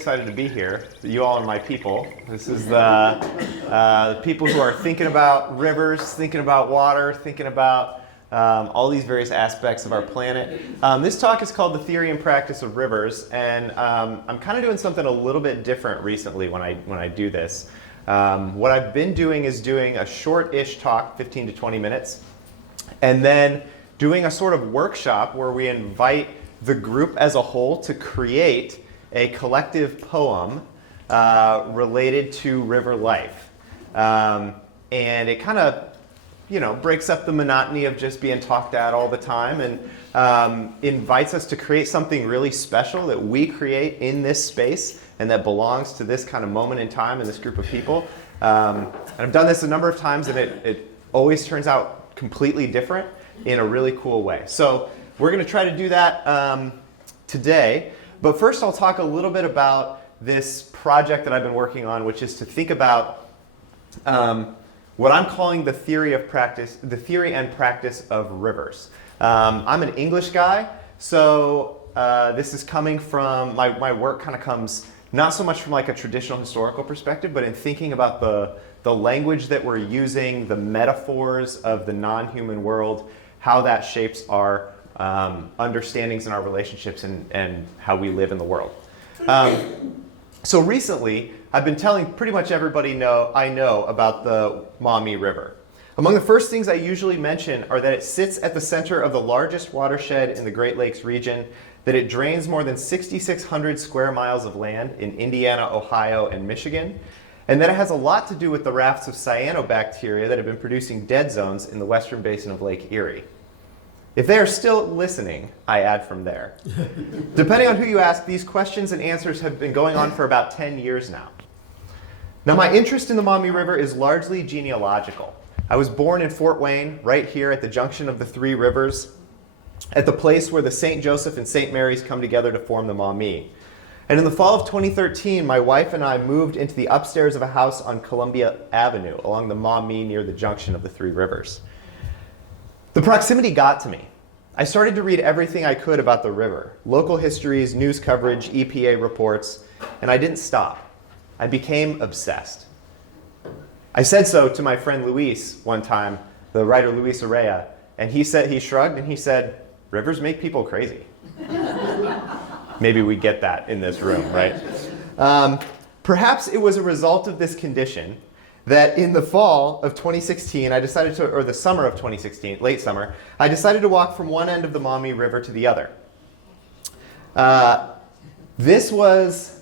excited to be here. You all are my people. This is the people who are thinking about rivers, thinking about water, thinking about all these various aspects of our planet. This talk is called The Theory and Practice of Rivers, and I'm kind of doing something a little bit different recently when I do this. What I've been doing is doing a short-ish talk, 15 to 20 minutes, and then doing a sort of workshop where we invite the group as a whole to create a collective poem related to river life. And it kind of, breaks up the monotony of just being talked at all the time and invites us to create something really special that we create in this space and that belongs to this kind of moment in time and this group of people. And I've done this a number of times, and it always turns out completely different in a really cool way. So we're going to try to do that today. But first I'll talk a little bit about this project that I've been working on, which is to think about what I'm calling the theory and practice of rivers. I'm an English guy, so this is coming from, my work kind of comes not so much from like a traditional historical perspective, but in thinking about the language that we're using, the metaphors of the non-human world, how that shapes our understandings and our relationships and how we live in the world. So recently, I've been telling pretty much everybody I know about the Maumee River. Among the first things I usually mention are that it sits at the center of the largest watershed in the Great Lakes region, that it drains more than 6,600 square miles of land in Indiana, Ohio, and Michigan, and that it has a lot to do with the rafts of cyanobacteria that have been producing dead zones in the western basin of Lake Erie. If they are still listening, I add from there. Depending on who you ask, these questions and answers have been going on for about 10 years now. Now, my interest in the Maumee River is largely genealogical. I was born in Fort Wayne, right here at the junction of the three rivers, at the place where the St. Joseph and St. Mary's come together to form the Maumee. And in the fall of 2013, my wife and I moved into the upstairs of a house on Columbia Avenue along the Maumee near the junction of the three rivers. The proximity got to me. I started to read everything I could about the river, local histories, news coverage, EPA reports, and I didn't stop. I became obsessed. I said so to my friend Luis one time, the writer Luis Arrea, and he shrugged and he said, "Rivers make people crazy." Maybe we get that in this room, right? Perhaps it was a result of this condition that in the fall of 2016, or the summer of 2016, late summer, I decided to walk from one end of the Maumee River to the other. This was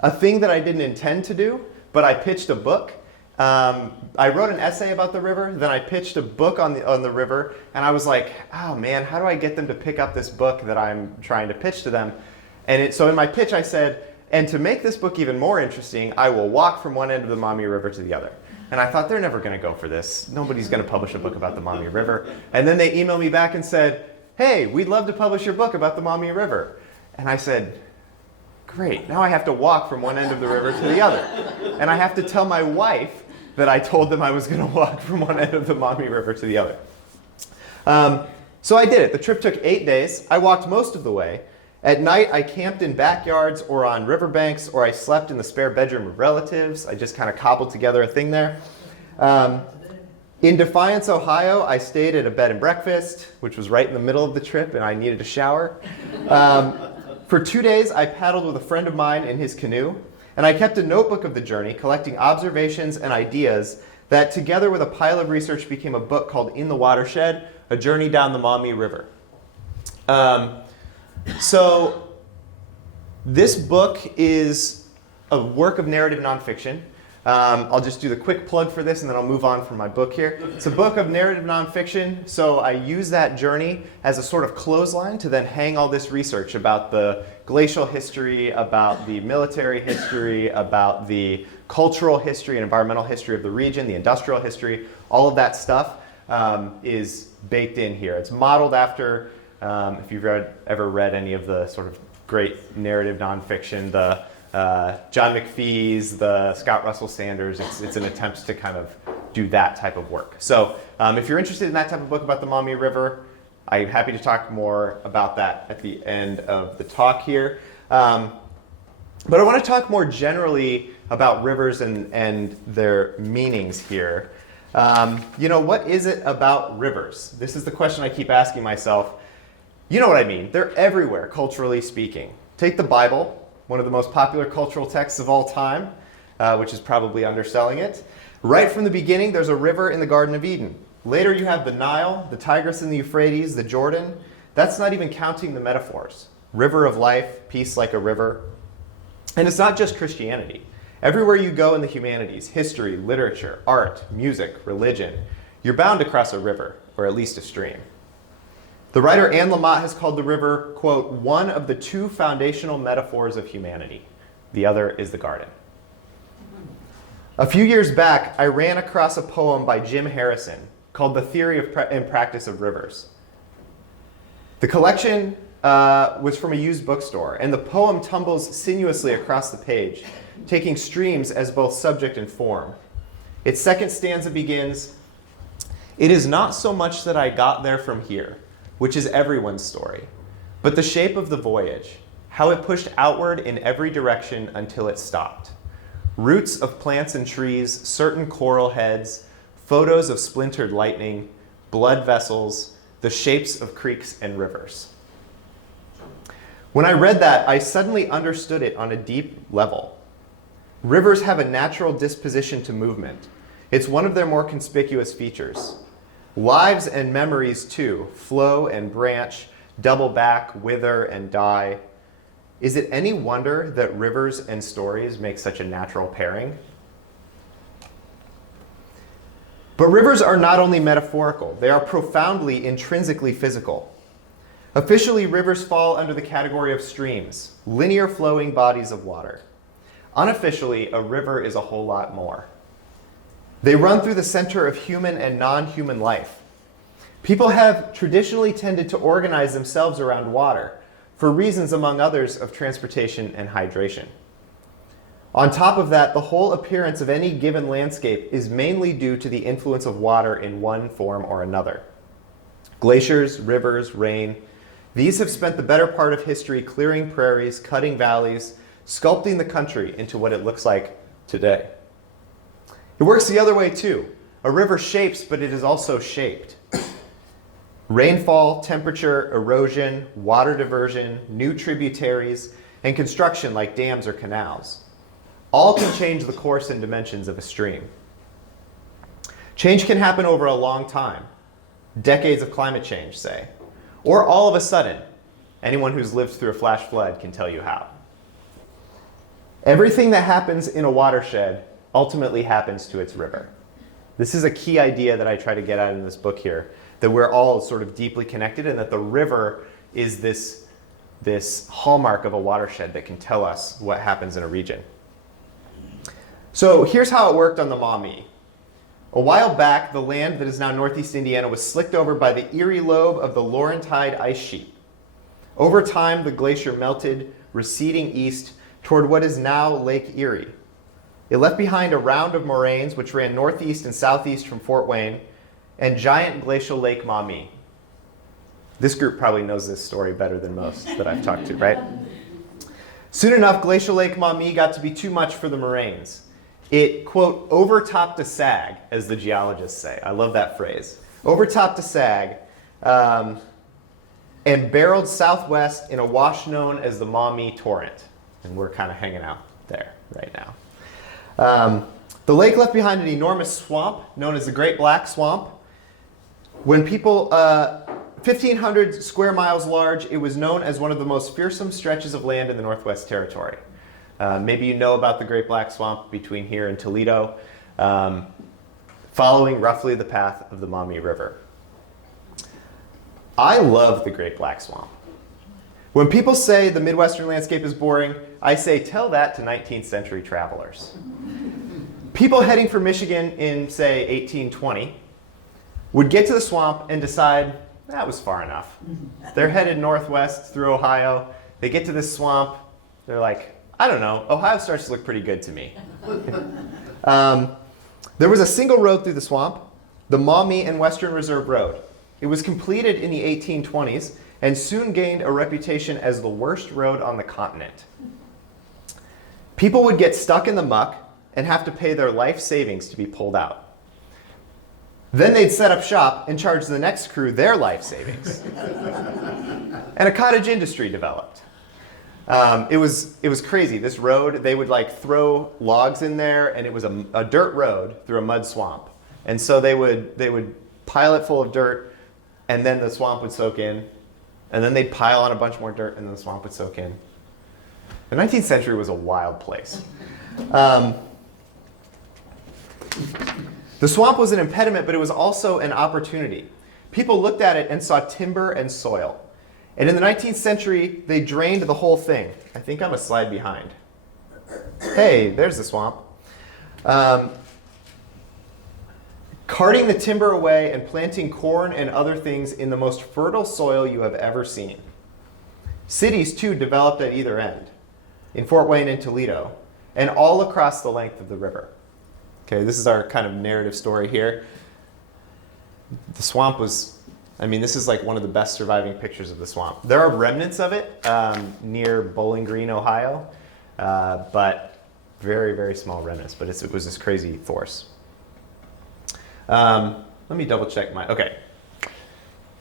a thing that I didn't intend to do, but I pitched a book. I wrote an essay about the river, then I pitched a book on the river, and I was like, oh man, how do I get them to pick up this book that I'm trying to pitch to them? So in my pitch I said, and to make this book even more interesting, I will walk from one end of the Maumee River to the other. And I thought, they're never going to go for this. Nobody's going to publish a book about the Maumee River. And then they emailed me back and said, hey, we'd love to publish your book about the Maumee River. And I said, great, now I have to walk from one end of the river to the other. And I have to tell my wife that I told them I was going to walk from one end of the Maumee River to the other. So I did it. The trip took 8 days. I walked most of the way. At night, I camped in backyards or on riverbanks, or I slept in the spare bedroom of relatives. I just kind of cobbled together a thing there. In Defiance, Ohio, I stayed at a bed and breakfast, which was right in the middle of the trip, and I needed a shower. For 2 days, I paddled with a friend of mine in his canoe, and I kept a notebook of the journey, collecting observations and ideas that, together with a pile of research, became a book called In the Watershed, A Journey Down the Maumee River. So this book is a work of narrative nonfiction. I'll just do the quick plug for this and then I'll move on from my book here. It's a book of narrative nonfiction, so I use that journey as a sort of clothesline to then hang all this research about the glacial history, about the military history, about the cultural history and environmental history of the region, the industrial history. All of that stuff is baked in here. It's modeled after, if you've ever read any of the sort of great narrative nonfiction, the John McPhee's, the Scott Russell Sanders, it's an attempt to kind of do that type of work. So if you're interested in that type of book about the Maumee River, I'm happy to talk more about that at the end of the talk here. But I want to talk more generally about rivers and their meanings here. What is it about rivers? This is the question I keep asking myself. You know what I mean. They're everywhere, culturally speaking. Take the Bible, one of the most popular cultural texts of all time, which is probably underselling it. Right from the beginning, there's a river in the Garden of Eden. Later, you have the Nile, the Tigris and the Euphrates, the Jordan. That's not even counting the metaphors. River of life, peace like a river. And it's not just Christianity. Everywhere you go in the humanities, history, literature, art, music, religion, you're bound to cross a river, or at least a stream. The writer Anne Lamott has called the river, quote, one of the two foundational metaphors of humanity. The other is the garden. A few years back, I ran across a poem by Jim Harrison called The Theory and Practice of Rivers. The collection was from a used bookstore, and the poem tumbles sinuously across the page, taking streams as both subject and form. Its second stanza begins, "It is not so much that I got there from here, which is everyone's story, but the shape of the voyage, how it pushed outward in every direction until it stopped. Roots of plants and trees, certain coral heads, photos of splintered lightning, blood vessels, the shapes of creeks and rivers." When I read that, I suddenly understood it on a deep level. Rivers have a natural disposition to movement. It's one of their more conspicuous features. Lives and memories, too, flow and branch, double back, wither and die. Is it any wonder that rivers and stories make such a natural pairing? But rivers are not only metaphorical, they are profoundly, intrinsically physical. Officially, rivers fall under the category of streams, linear flowing bodies of water. Unofficially, a river is a whole lot more. They run through the center of human and non-human life. People have traditionally tended to organize themselves around water for reasons, among others, of transportation and hydration. On top of that, the whole appearance of any given landscape is mainly due to the influence of water in one form or another. Glaciers, rivers, rain, these have spent the better part of history clearing prairies, cutting valleys, sculpting the country into what it looks like today. It works the other way too. A river shapes, but it is also shaped. Rainfall, temperature, erosion, water diversion, new tributaries, and construction like dams or canals all can change the course and dimensions of a stream. Change can happen over a long time, decades of climate change, say, or all of a sudden. Anyone who's lived through a flash flood can tell you how. Everything that happens in a watershed ultimately happens to its river. This is a key idea that I try to get at in this book here, that we're all sort of deeply connected and that the river is this hallmark of a watershed that can tell us what happens in a region. So here's how it worked on the Maumee. A while back, the land that is now northeast Indiana was slicked over by the Erie lobe of the Laurentide ice sheet. Over time, the glacier melted, receding east toward what is now Lake Erie. It left behind a round of moraines which ran northeast and southeast from Fort Wayne, and giant glacial Lake Maumee. This group probably knows this story better than most that I've talked to, right? Soon enough, glacial Lake Maumee got to be too much for the moraines. It, quote, overtopped a sag, as the geologists say. I love that phrase. Overtopped a sag, and barreled southwest in a wash known as the Maumee Torrent. And we're kind of hanging out there right now. The lake left behind an enormous swamp known as the Great Black Swamp. When people, 1,500 square miles large, it was known as one of the most fearsome stretches of land in the Northwest Territory. Maybe you know about the Great Black Swamp between here and Toledo, following roughly the path of the Maumee River. I love the Great Black Swamp. When people say the Midwestern landscape is boring, I say tell that to 19th century travelers. People heading for Michigan in, say, 1820 would get to the swamp and decide that was far enough. They're headed northwest through Ohio. They get to this swamp. They're like, I don't know, Ohio starts to look pretty good to me. There was a single road through the swamp, the Maumee and Western Reserve Road. It was completed in the 1820s and soon gained a reputation as the worst road on the continent. People would get stuck in the muck and have to pay their life savings to be pulled out. Then they'd set up shop and charge the next crew their life savings. And a cottage industry developed. It was crazy. This road, they would like throw logs in there, and it was a dirt road through a mud swamp. And so they would pile it full of dirt, and then the swamp would soak in, and then they'd pile on a bunch more dirt, and then the swamp would soak in. The 19th century was a wild place. The swamp was an impediment, but it was also an opportunity. People looked at it and saw timber and soil. And in the 19th century, they drained the whole thing. I think I'm a slide behind. Hey, there's the swamp. Carting the timber away and planting corn and other things in the most fertile soil you have ever seen. Cities, too, developed at either end, in Fort Wayne and Toledo, and all across the length of the river. Okay, this is our kind of narrative story here. The swamp was, this is like one of the best surviving pictures of the swamp. There are remnants of it near Bowling Green, Ohio, but very, very small remnants, but it was this crazy force. Let me double check okay.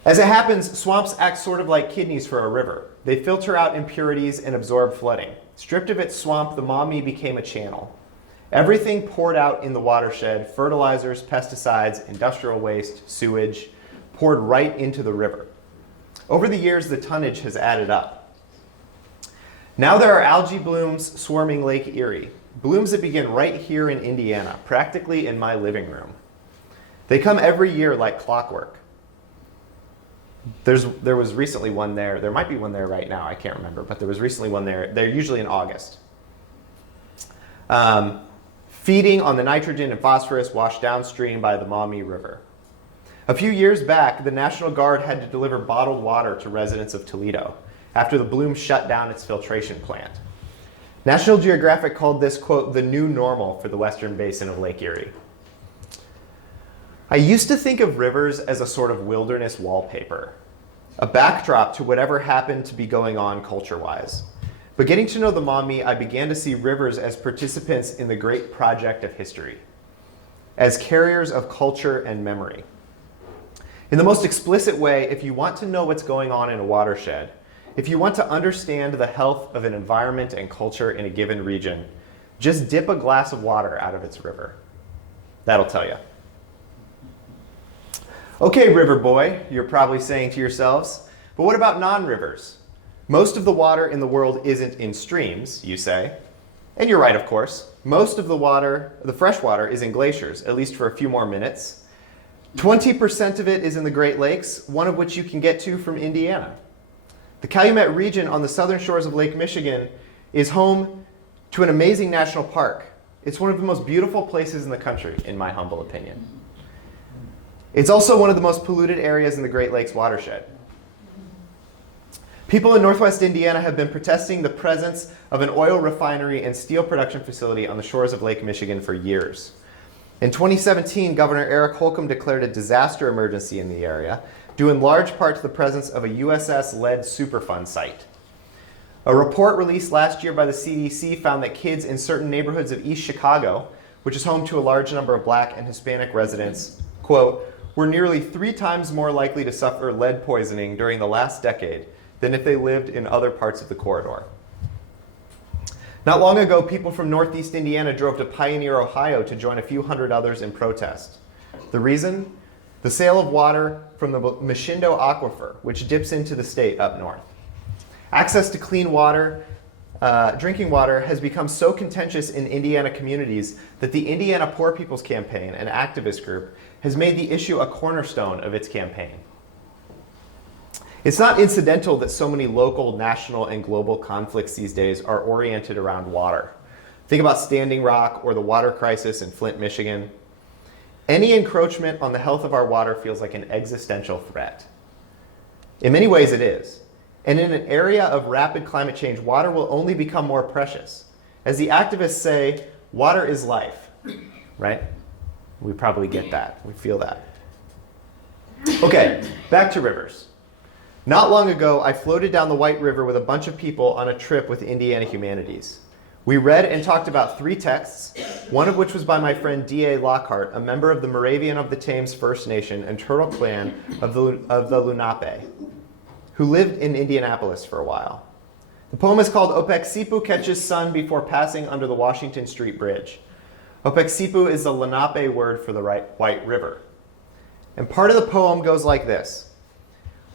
As it happens, swamps act sort of like kidneys for a river. They filter out impurities and absorb flooding. Stripped of its swamp, the Maumee became a channel. Everything poured out in the watershed, fertilizers, pesticides, industrial waste, sewage, poured right into the river. Over the years, the tonnage has added up. Now there are algae blooms swarming Lake Erie, blooms that begin right here in Indiana, practically in my living room. They come every year like clockwork. There was recently one there. There might be one there right now. I can't remember, but there was recently one there. They're usually in August. Feeding on the nitrogen and phosphorus washed downstream by the Maumee River. A few years back, the National Guard had to deliver bottled water to residents of Toledo after the bloom shut down its filtration plant. National Geographic called this, quote, the new normal for the western basin of Lake Erie. I used to think of rivers as a sort of wilderness wallpaper, a backdrop to whatever happened to be going on culture-wise. But getting to know the Maumee, I began to see rivers as participants in the great project of history, as carriers of culture and memory. In the most explicit way, if you want to know what's going on in a watershed, if you want to understand the health of an environment and culture in a given region, just dip a glass of water out of its river. That'll tell you. Okay, river boy, you're probably saying to yourselves, but what about non-rivers? Most of the water in the world isn't in streams, you say. And you're right, of course. Most of the fresh water is in glaciers, at least for a few more minutes. 20% of it is in the Great Lakes, one of which you can get to from Indiana. The Calumet region on the southern shores of Lake Michigan is home to an amazing national park. It's one of the most beautiful places in the country, in my humble opinion. It's also one of the most polluted areas in the Great Lakes watershed. People in northwest Indiana have been protesting the presence of an oil refinery and steel production facility on the shores of Lake Michigan for years. In 2017, Governor Eric Holcomb declared a disaster emergency in the area, due in large part to the presence of a USS-led Superfund site. A report released last year by the CDC found that kids in certain neighborhoods of East Chicago, which is home to a large number of Black and Hispanic residents, quote, were nearly 3 times more likely to suffer lead poisoning during the last decade than if they lived in other parts of the corridor. Not long ago, people from northeast Indiana drove to Pioneer, Ohio to join a few hundred others in protest. The reason? The sale of water from the Mashindo Aquifer, which dips into the state up north. Access to clean water, drinking water, has become so contentious in Indiana communities that the Indiana Poor People's Campaign, an activist group, has made the issue a cornerstone of its campaign. It's not incidental that so many local, national, and global conflicts these days are oriented around water. Think about Standing Rock or the water crisis in Flint, Michigan. Any encroachment on the health of our water feels like an existential threat. In many ways it is. And in an area of rapid climate change, water will only become more precious. As the activists say, water is life, right? We probably get that. We feel that. Okay, back to rivers. Not long ago, I floated down the White River with a bunch of people on a trip with Indiana Humanities. We read and talked about 3 texts, one of which was by my friend D.A. Lockhart, a member of the Moravian of the Thames First Nation and Turtle Clan of the Lenape, who lived in Indianapolis for a while. The poem is called Opexipu Catches Sun Before Passing Under the Washington Street Bridge. Opexipu is the Lenape word for the White River. And part of the poem goes like this.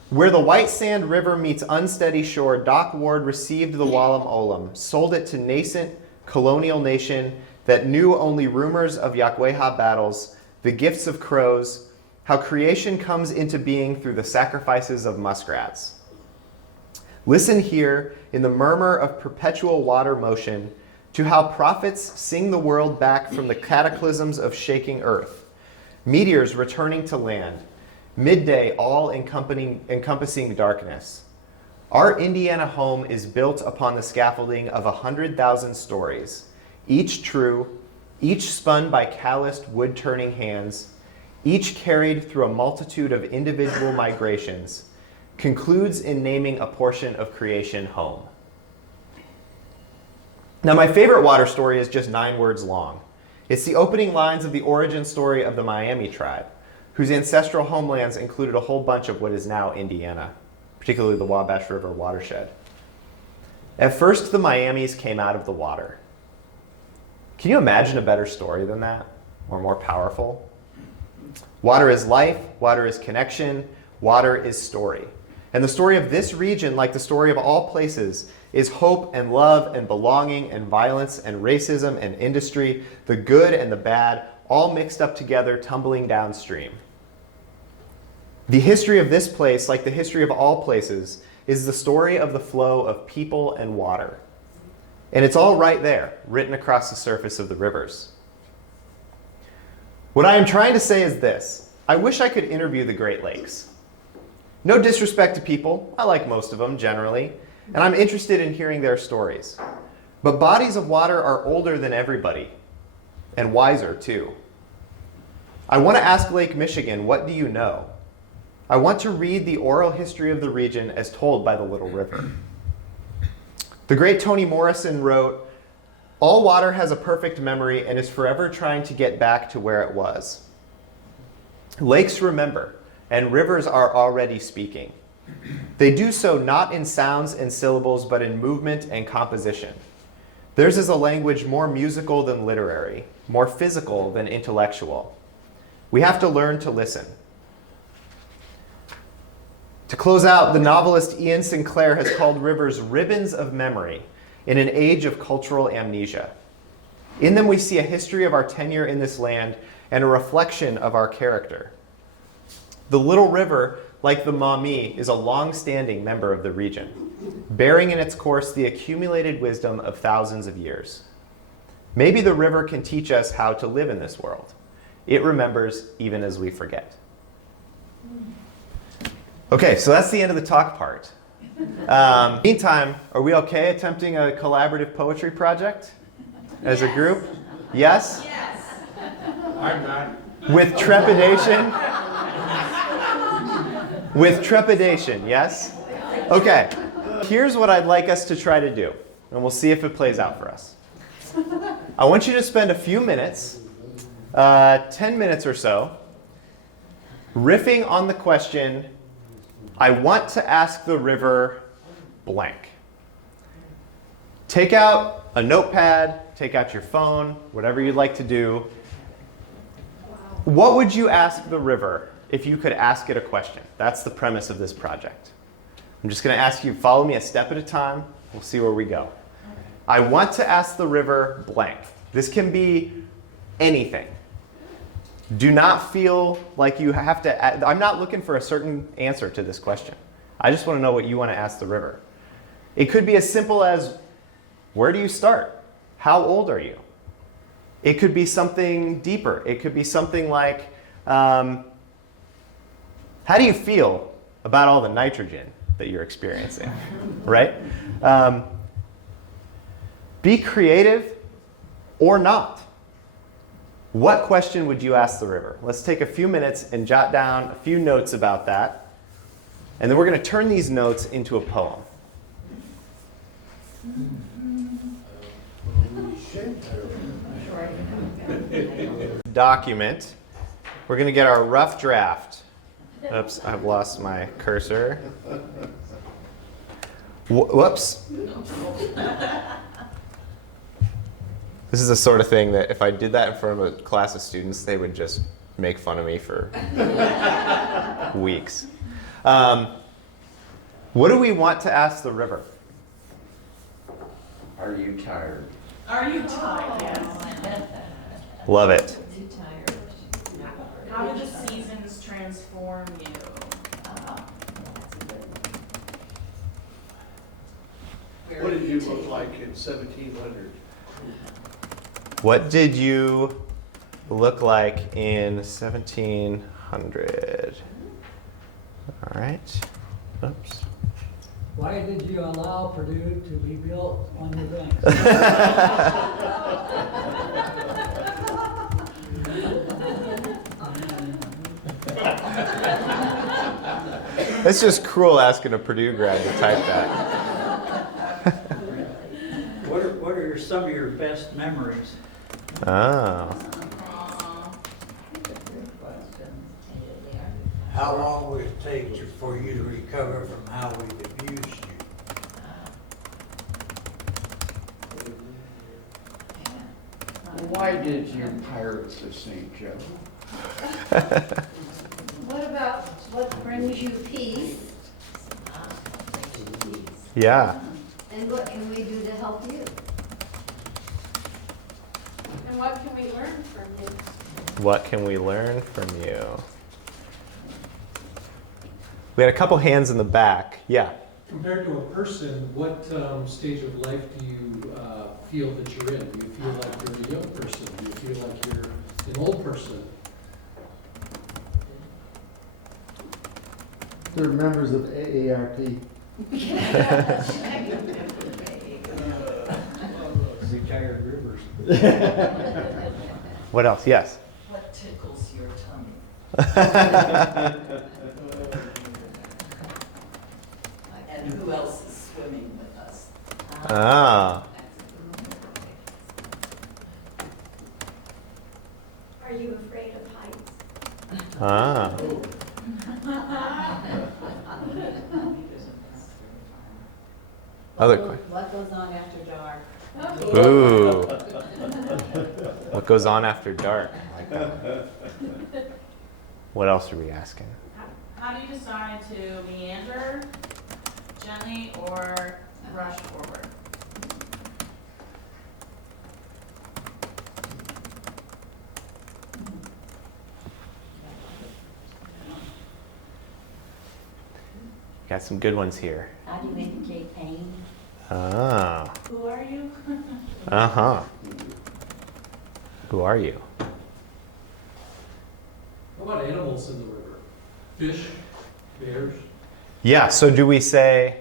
Where the white sand river meets unsteady shore, Doc Ward received the Wallam Olam, sold it to nascent colonial nation that knew only rumors of Yakweha battles, the gifts of crows, how creation comes into being through the sacrifices of muskrats. Listen here in the murmur of perpetual water motion to how prophets sing the world back from the cataclysms of shaking earth, meteors returning to land, midday all encompassing darkness. Our Indiana home is built upon the scaffolding of 100,000 stories, each true, each spun by calloused wood-turning hands, each carried through a multitude of individual migrations, concludes in naming a portion of creation home. Now, my favorite water story is just 9 words long. It's the opening lines of the origin story of the Maumee tribe, whose ancestral homelands included a whole bunch of what is now Indiana, particularly the Wabash River watershed. At first, the Miamis came out of the water. Can you imagine a better story than that, or more powerful? Water is life, water is connection, water is story. And the story of this region, like the story of all places, is hope and love and belonging and violence and racism and industry, the good and the bad, all mixed up together, tumbling downstream. The history of this place, like the history of all places, is the story of the flow of people and water. And it's all right there, written across the surface of the rivers. What I am trying to say is this. I wish I could interview the Great Lakes. No disrespect to people, I like most of them generally, and I'm interested in hearing their stories. But bodies of water are older than everybody, and wiser too. I want to ask Lake Michigan, what do you know? I want to read the oral history of the region as told by the Little River. The great Toni Morrison wrote, "All water has a perfect memory and is forever trying to get back to where it was. Lakes remember, and rivers are already speaking. They do so not in sounds and syllables, but in movement and composition. Theirs is a language more musical than literary, more physical than intellectual. We have to learn to listen." To close out, the novelist Ian Sinclair has called rivers ribbons of memory in an age of cultural amnesia. In them we see a history of our tenure in this land and a reflection of our character. The Little River, like the Maumee, is a long-standing member of the region, bearing in its course the accumulated wisdom of thousands of years. Maybe the river can teach us how to live in this world. It remembers even as we forget. Okay, so that's the end of the talk part. Meantime, are we okay attempting a collaborative poetry project as a group? Yes? Yes. I'm not. With trepidation? With trepidation, yes? Okay, here's what I'd like us to try to do, and we'll see if it plays out for us. I want you to spend a few minutes, 10 minutes or so, riffing on the question, I want to ask the river blank. Take out a notepad, take out your phone, whatever you'd like to do. What would you ask the river if you could ask it a question? That's the premise of this project. I'm just going to ask you, follow me a step at a time. We'll see where we go. I want to ask the river blank. This can be anything. Do not feel like you have to, I'm not looking for a certain answer to this question. I just want to know what you want to ask the river. It could be as simple as, where do you start? How old are you? It could be something deeper. It could be something like, how do you feel about all the nitrogen that you're experiencing, right? Be creative or not. What question would you ask the river? Let's take a few minutes and jot down a few notes about that. And then we're going to turn these notes into a poem. document. We're going to get our rough draft. Oops, I've lost my cursor. Whoops. This is the sort of thing that if I did that in front of a class of students, they would just make fun of me for weeks. What do we want to ask the river? Are you tired? Are you tired? Yes. Love it. How do the seasons transform you? What did you look like in 1700? What did you look like in 1700? All right. Oops. Why did you allow Purdue to be built on your banks? It's just cruel asking a Purdue grad to type that. What are some of your best memories? Oh. How long would it take for you to recover from how we've abused you? Why did you pirate the St. Joe? What brings you peace, Yeah. and what can we do to help you? And what can we learn from you? What can we learn from you? We had a couple hands in the back. Yeah. Compared to a person, what stage of life do you feel that you're in? Do you feel like you're a young person? Do you feel like you're an old person? They're members of AARP. Retired rivers. What else? Yes. What tickles your tummy? And who else is swimming with us? Ah. Are you afraid of heights? Ah. Other question. What goes on after dark? Ooh. What goes on after dark? I like that. What else are we asking? How do you decide to meander gently or rush forward? Got some good ones here. How do you indicate pain? Ah. Who are you? Uh-huh. Who are you? What about animals in the river? Fish, bears? Yeah, so do we say,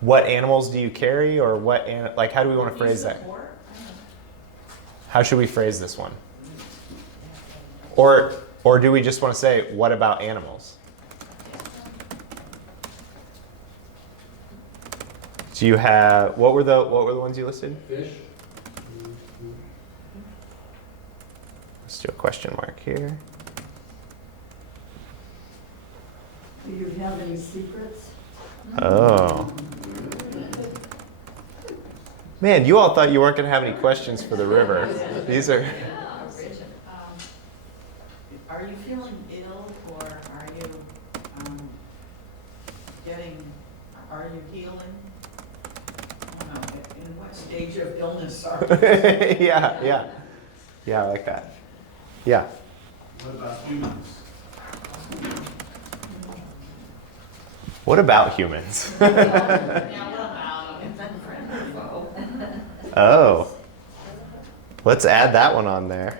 what animals do you carry, or what, like, how do we want to phrase that? How should we phrase this one? Or do we just want to say, what about animals? Do you have, what were the ones you listed? Fish? Let's do a question mark here. Do you have any secrets? Oh. Man, you all thought you weren't going to have any questions for the river. These are... Are you feeling ill, or are you are you healing? In what stage of illness are you? Yeah, I like that. Yeah. What about humans? What about humans? Yeah, what about them? Oh. Let's add that one on there.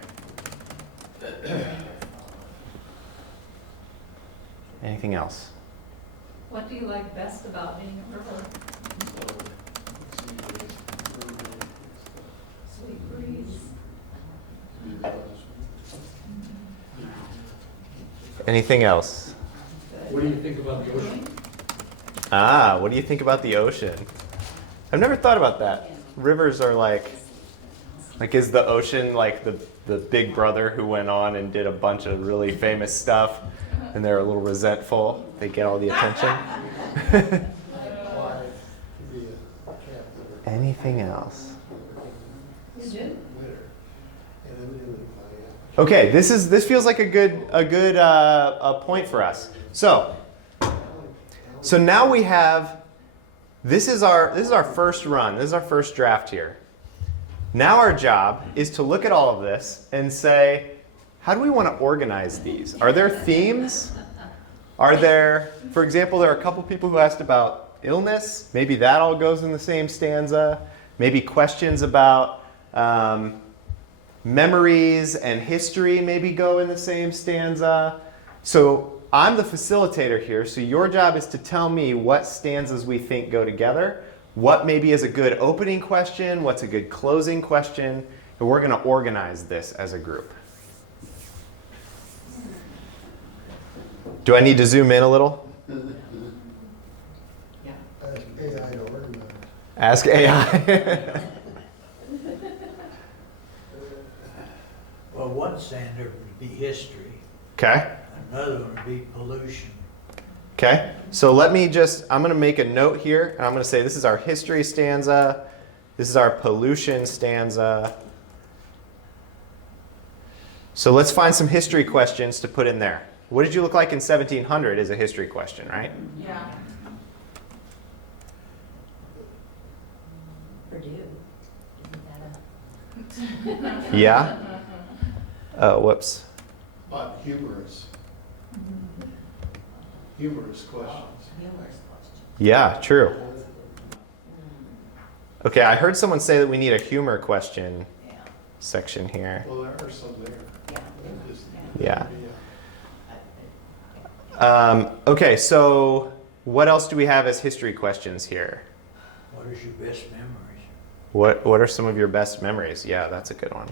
Anything else? What do you like best about being a river? Sweet breeze. Anything else? What do you think about the ocean? Ah, what do you think about the ocean? I've never thought about that. Rivers are like Like, is the ocean like the big brother who went on and did a bunch of really famous stuff, and they're a little resentful? They get all the attention. Anything else? Okay, this feels like a good point for us. So now we have, this is our first run. This is our first draft here. Now our job is to look at all of this and say, how do we want to organize these? Are there themes? Are there, for example, there are a couple people who asked about illness. Maybe that all goes in the same stanza. Maybe questions about memories and history maybe go in the same stanza. So I'm the facilitator here, so your job is to tell me what stanzas we think go together, what maybe is a good opening question, what's a good closing question, and we're going to organize this as a group. Do I need to zoom in a little? Ask AI. Well, one standard would be history. Okay. Another one would be pollution. Okay. So I'm going to make a note here, and I'm going to say this is our history stanza. This is our pollution stanza. So let's find some history questions to put in there. What did you look like in 1700 is a history question, right? Yeah. Purdue. Isn't that a- Yeah? Oh, whoops. But humorous. Humorous questions. Humorous question. Yeah, true. Okay, I heard someone say that we need a humor question Yeah. section here. Well, there are some there. Yeah. Just- Yeah. Okay, so what else do we have as history questions here? What is your best memories? What are some of your best memories? Yeah, that's a good one.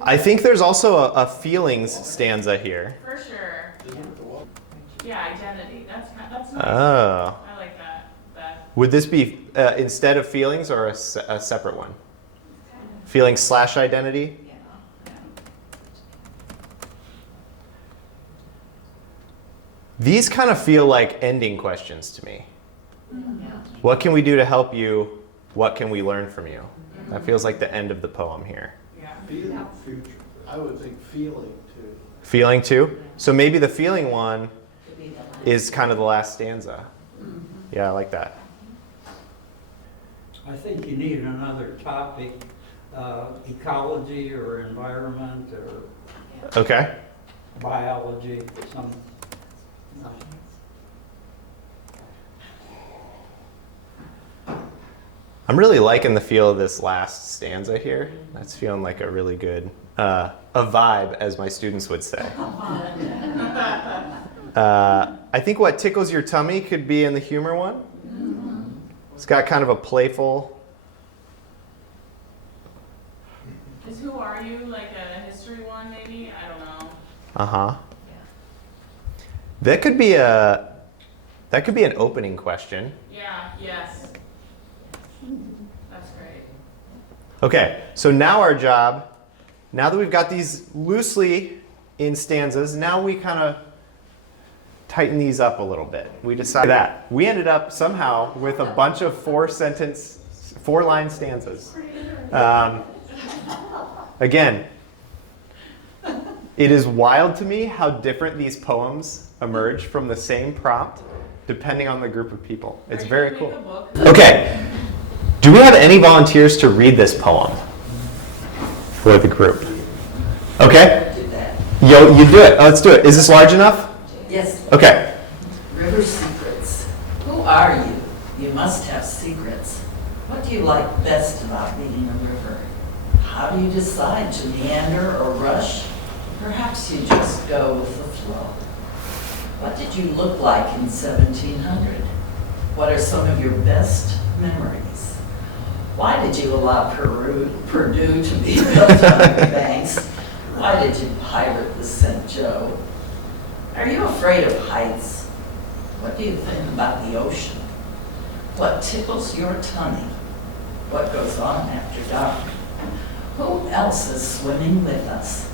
I think there's also a feelings stanza here. For sure. Yeah, identity. That's nice. Oh. I like that. Would this be instead of feelings or a separate one? Feelings / identity? Yeah. These kind of feel like ending questions to me. Yeah. What can we do to help you? What can we learn from you? That feels like the end of the poem here. Yeah. Feeling, future. I would think feeling too. Feeling too? So maybe the feeling one Could be the last. is kind of the last stanza. Yeah, I like that. I think you need another topic, ecology or environment or Okay. biology, some. I'm really liking the feel of this last stanza here. That's feeling like a really good, a vibe, as my students would say. I think what tickles your tummy could be in the humor one. It's got kind of a playful. Is who are you like a history one maybe? I don't know. Uh-huh. That could be an opening question. Yeah, yes. That's great. Okay, so now our job, now that we've got these loosely in stanzas, now we kind of tighten these up a little bit. We decided that. We ended up somehow with a bunch of 4-line stanzas. Again, it is wild to me how different these poems emerge from the same prompt depending on the group of people. It's very cool. Okay, do we have any volunteers to read this poem for the group? Okay, Do that. you do it. Let's do it. Is this large enough? Yes. Okay. River secrets. Who are you? You must have secrets. What do you like best about being a river? How do you decide to meander or rush? Perhaps you just go with the flow. What did you look like in 1700? What are some of your best memories? Why did you allow Purdue to be built on your banks? Why did you pirate the St. Joe? Are you afraid of heights? What do you think about the ocean? What tickles your tummy? What goes on after dark? Who else is swimming with us?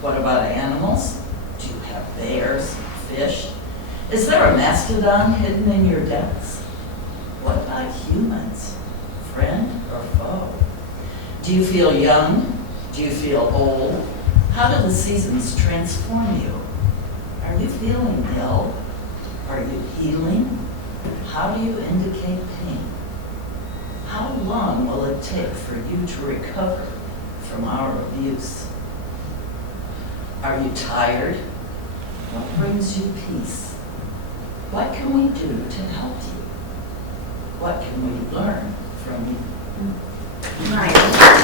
What about animals? Do you have bears, fish? Is there a mastodon hidden in your depths? What about humans? Friend or foe? Do you feel young? Do you feel old? How do the seasons transform you? Are you feeling ill? Are you healing? How do you indicate pain? How long will it take for you to recover from our abuse? Are you tired? What brings you peace? What can we do to help you? What can we learn from you? Nice.